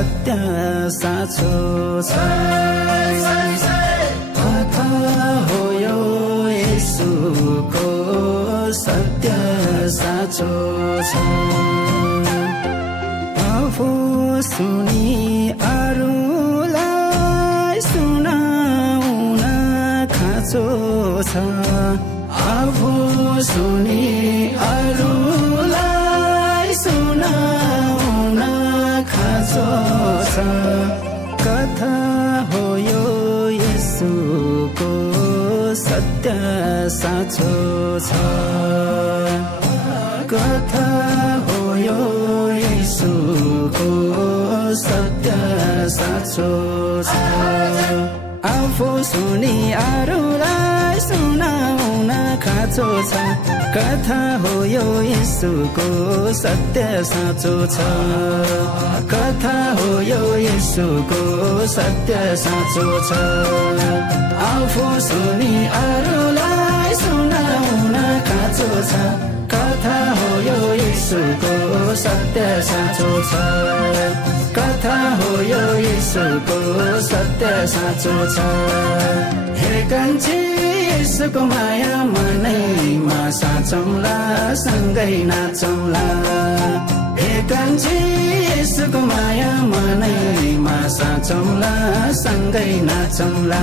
सत्य साँचो छ कथा हो यो येशूको सत्य साँचो छ आफू सुनि अरूलाई सुनाउन खाँचो छ आफू सुनि अरूलाई सुनाउन खाँचो छ कथा हो यो येशूको सत्य साँचो छ कथा हो यो येशूको सत्य साँचो छ आफू सुनि अरूलाई सुनाउन खाँचो छ कथा हो यो येशूको सत्य साँचो छ कथा हो यो येशूको सत्य साँचो छ आफू सुनि अरूलाई सुनाउन खाँचो छ कथा हो यो येशूको सत्य साँचो छ कथा हो यो येशूको सत्य साँचो छ हे कान्छी येशूको माया मनैमा साँचौँला सँगै नाचौँला हे कान्छी येशूको माया मनैमा साँचौँला सँगै नाचौँला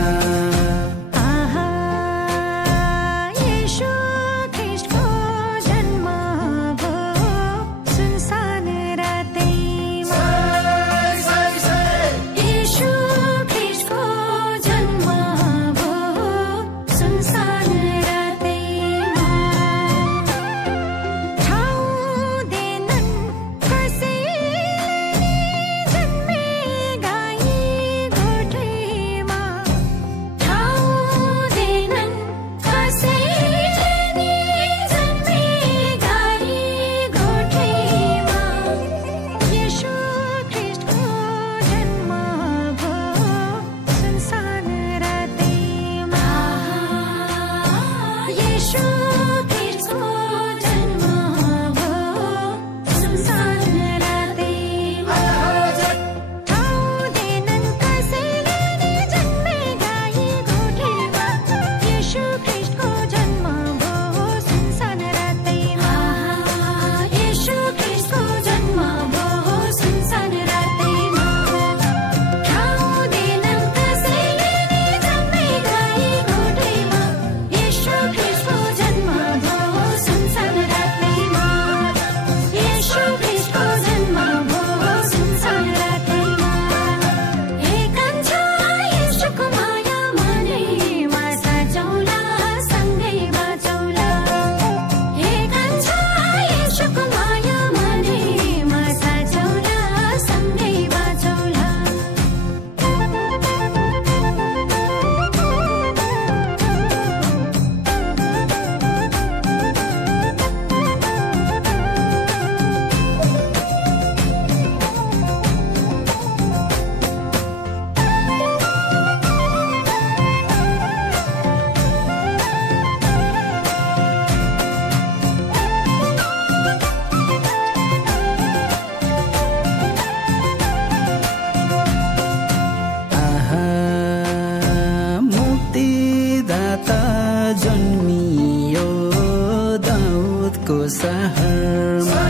सहरमा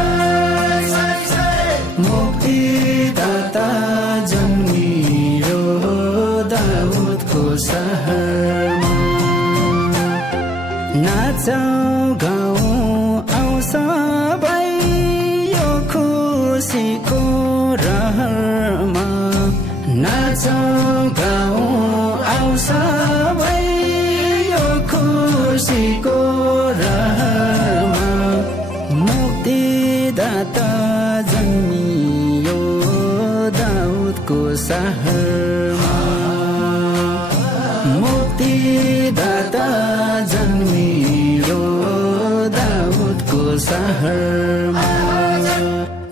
मुक्तिदाता जन्मियो दाउदको सहरमा नाचौँ गाउँ आउँ सबै यो खुसीको रहरमा नाचौँ गाउँ आउँ सबै यो खुसीको रहरमा मुक्तिदाता जन्मियो दाउदको सहरमा मुक्तिदाता जन्मियो दाउदको सहरमा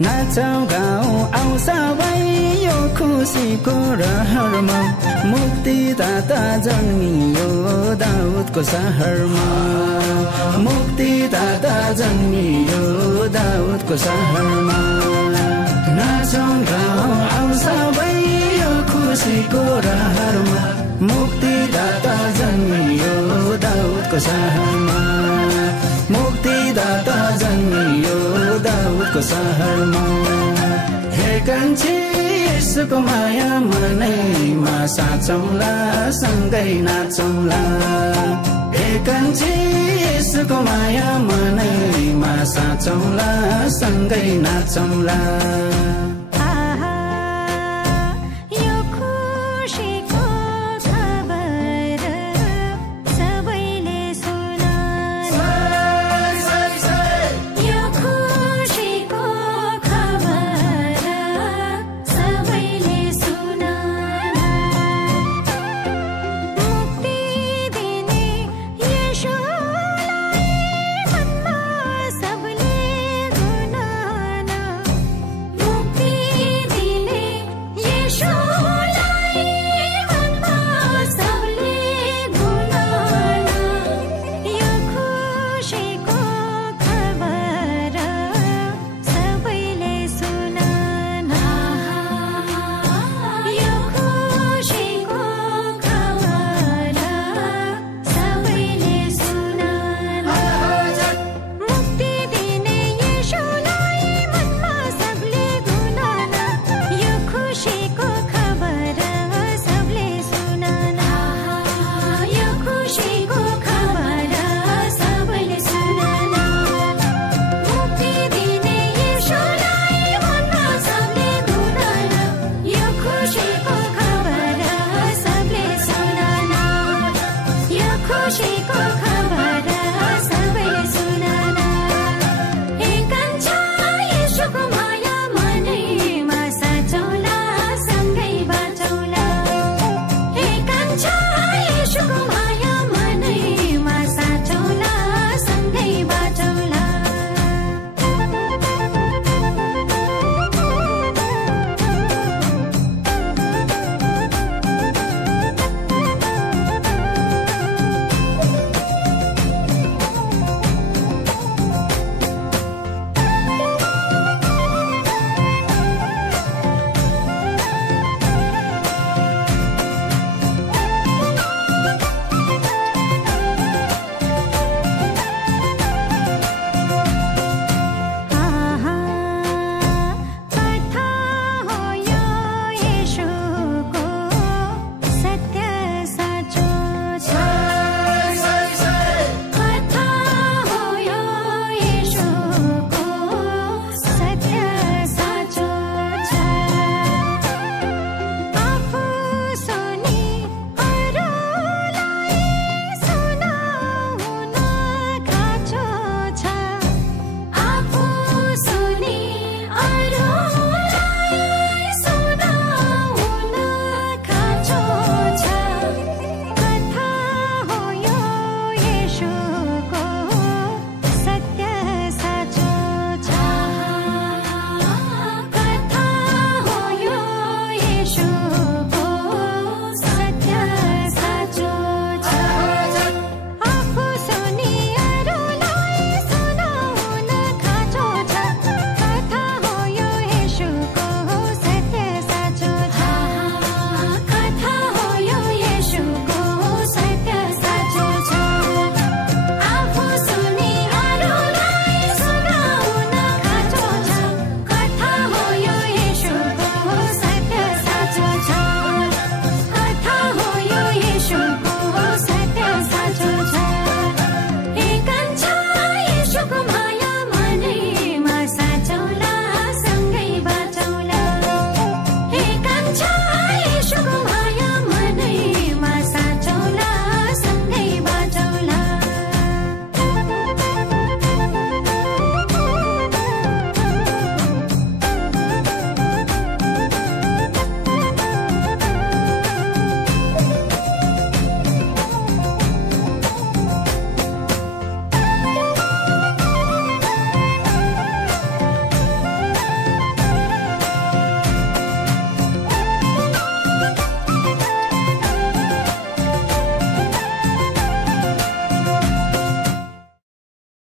नाचौँ गाउँ आउँ सबै यो खुसीको रहरमा मुक्तिदाता जन्मियो दाउदको सहरमा मुक्तिदाता जन्मियो दाउदको सहरमा नाचौं गाउँ आऊ सबै यो खुसीको रहरमा मुक्तिदाता जन्मियो दाउदको सहरमा मुक्तिदाता जन्मियो दाउदको सहरमा हे कान्छी यसको माया मनैमा साचौँला सँगै नाचौँला हे कान्छी यसको माया मनैमा साचौँला सँगै नाचौँला